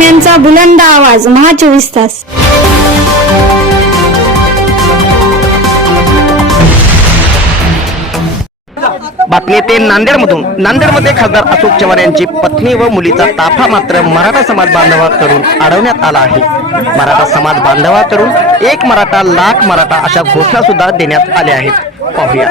बातम्यांचा बुलंद आवाज महा 24 तास। बातमी येते नांदेडमधून। नांदेडमध्ये खासदार अशोक चव्हाण यांची पत्नी व मुलीचा ताफा मात्र मराठा समाज बांधवाकडून अडवण्यात आला आहे। मराठा समाज बांधवाकडून एक मराठा लाख मराठा अशा घोषणा सुद्धा देण्यात आल्या आहेत। पाहूया।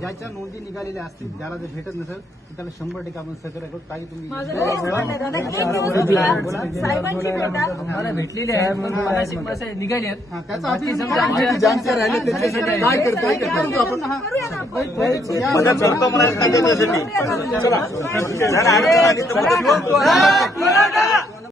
ज्याच्या नोंदी निघालेल्या असतील ज्याला जर भेटत नसेल तर त्याला 100% आपण सहकार्य करू। काही तुम्ही भेटलेले आहे निघाले त्याचा राहिले त्याच्यासाठी काय करता आपण